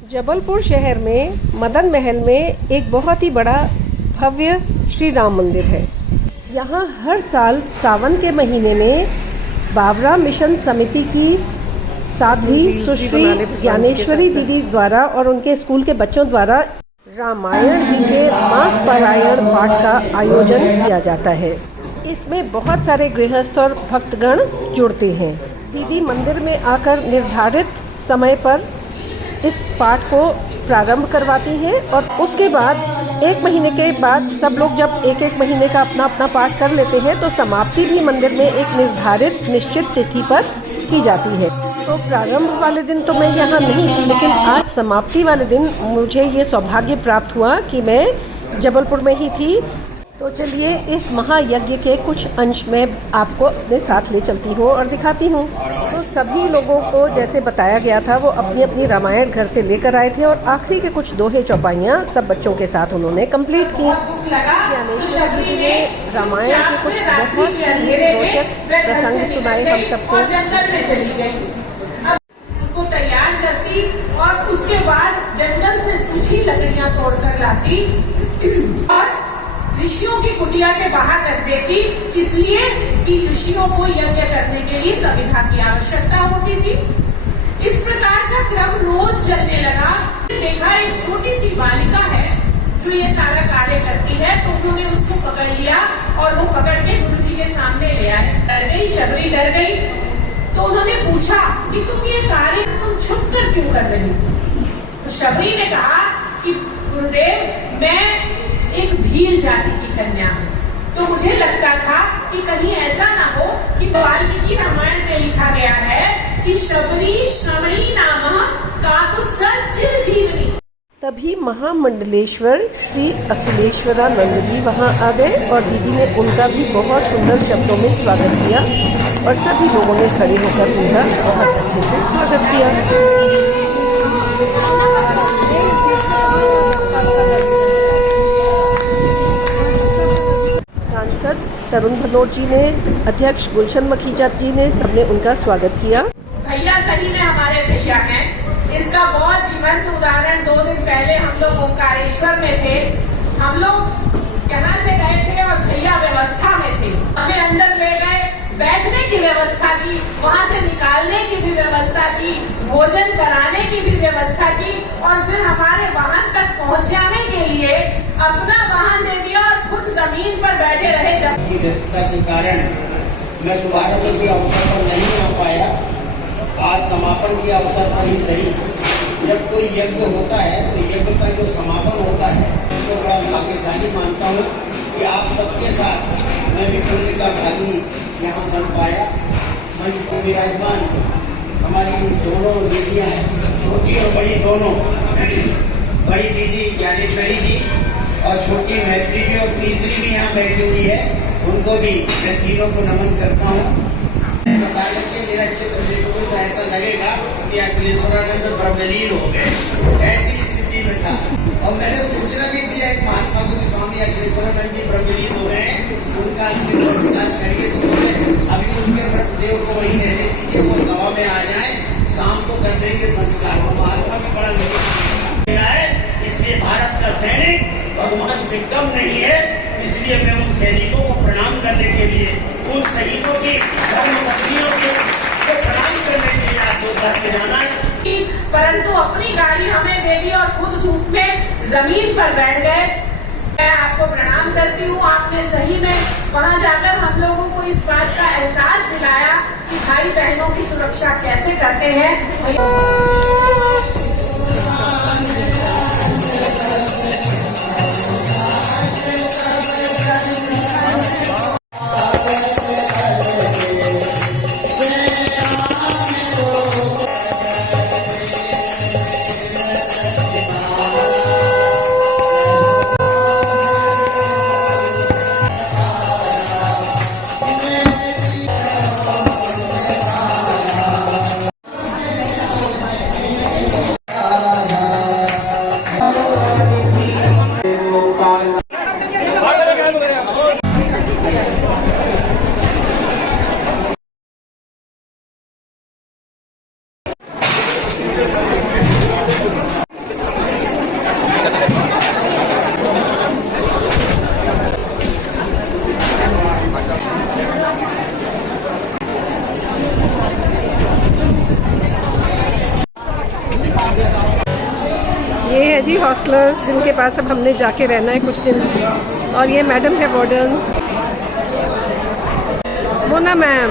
जबलपुर शहर में मदन महल में एक बहुत ही बड़ा भव्य श्री राम मंदिर है। यहाँ हर साल सावन के महीने में बावरा मिशन समिति की साध्वी सुश्री ज्ञानेश्वरी दीदी द्वारा और उनके स्कूल के बच्चों द्वारा रामायण जी के मास पारायण पाठ का आयोजन किया जाता है। इसमें बहुत सारे गृहस्थ और भक्तगण जुड़ते हैं। दीदी मंदिर में आकर निर्धारित समय पर इस पाठ को प्रारंभ करवाती हैं और उसके बाद 1 महीने के बाद सब लोग जब एक महीने का अपना अपना पाठ कर लेते हैं तो समाप्ति भी मंदिर में एक निर्धारित निश्चित तिथि पर की जाती है। तो प्रारंभ वाले दिन तो मैं यहाँ नहीं थी, लेकिन आज समाप्ति वाले दिन मुझे ये सौभाग्य प्राप्त हुआ कि मैं जबलपुर में ही थी। तो चलिए इस महायज्ञ के कुछ अंश में आपको अपने साथ ले चलती हूँ और दिखाती हूँ। तो सभी लोगों को जैसे बताया गया था वो अपनी अपनी रामायण घर से लेकर आए थे और आखिरी के कुछ दोहे चौपाइयाँ सब बच्चों के साथ उन्होंने कंप्लीट की। ज्ञानेश्वरी दीदी ने रामायण के कुछ बहुत ही रोचक प्रसंग सुनाए हम सबको। उनको तैयार करती और उसके बाद जंगल से सूखी लकड़ियाँ तोड़कर लाती और ऋषियों की कुटिया के बाहर रख देती, इसलिए कि ऋषियों को यज्ञ करने के लिए समिधा की आवश्यकता होती थी। इस प्रकार का क्रम रोज चलने लगा। देखा एक छोटी सी बालिका है जो ये सारा कार्य करती है, तो उन्होंने उसको पकड़ लिया और वो पकड़ के गुरु जी के सामने ले आए। डर गई, शबरी डर गई, तो उन्होंने पूछा कि तुम ये कार्य तुम छुप कर क्यों कर रही हो? तो शबरी ने कहा कि गुरुदेव मैं एक भील जाति की कन्या हूँ, तो मुझे लगता था कि कहीं ऐसा ना हो कि वाल्मीकि रामायण में लिखा गया है कि शबरी श्रवणी नाम काकुत्स्थल चिरजीवनी। तभी महामंडलेश्वर श्री अखिलेश्वरानंद जी वहाँ आ गए और दीदी ने उनका भी बहुत सुंदर शब्दों में स्वागत किया और सभी लोगों ने खड़े होकर उनका बहुत अच्छे से स्वागत किया। सांसद तरुण भनोट जी ने, अध्यक्ष गुलशन मखीजा जी ने, सबने उनका स्वागत किया। भैया सही में हमारे भैया हैं। इसका बहुत जीवंत उदाहरण 2 दिन पहले हम लोग ओंकारेश्वर में थे। हम लोग यहाँ से गए थे और भैया व्यवस्था में थे। हमें अंदर ले गए, बैठने की व्यवस्था की, वहाँ से निकालने की भी व्यवस्था की, भोजन कराने की भी व्यवस्था की और फिर हमारे वाहन तक पहुँचाने के लिए अपना वाहन दे दिया और खुद जमीन पर बैठे रहे। जबकि व्यस्तता के कारण मैं शुभारंभ के अवसर पर नहीं आ पाया। आज समापन के अवसर पर ही सही, जब कोई यज्ञ होता है तो यज्ञ का जो समापन होता है तो बड़ा भाग्यशाली मानता हूँ कि आप सबके साथ मैं भी पुण्य का भागी यहाँ बन पाया। मंच पर विराजमान हमारी दोनों दीदियाँ हैं, छोटी और बड़ी दोनों। बड़ी दीदी ज्ञानेश्वरी जी और छोटी मैत्री जी और तीसरी भी यहाँ बैठी हुई है, उनको भी मैं तीनों को नमन करता हूँ। मेरा क्षेत्र देखोगे तो ऐसा लगेगा कि अखिलेश्वरानंद ब्रह्मलीन हो गए, ऐसी स्थिति में था। और मैंने सूचना भी दिया एक महात्मा को कि स्वामी अखिलेश्वरानंद जी ब्रह्मलीन हो गए, उनका अंतिम संस्कार करिए। तो बोले अभी उनके व्रतदेव को वही रहने दीजिए, वो सभा में आ जाए, शाम को कर देंगे संस्कार। वो महात्मा भी बड़ा लगे है। इसलिए भारत का सैनिक भगवान से कम नहीं है, इसलिए मैं उन सैनिकों को प्रणाम करने के लिए, उन शहीदों की धर्मपत्नियों को प्रणाम करने के लिए आपको घर पे जाना है। परंतु अपनी गाड़ी हमें दे दी और खुद धूप में जमीन पर बैठ गए। मैं आपको प्रणाम करती हूँ। आपने सही में वहाँ जाकर हम लोगों को इस बात का एहसास दिलाया कि भाई बहनों की सुरक्षा कैसे करते हैं। पीजी हॉस्टलर्स जिनके पास अब हमने जाके रहना है कुछ दिन। और ये मैडम है वार्डन मोना मैम।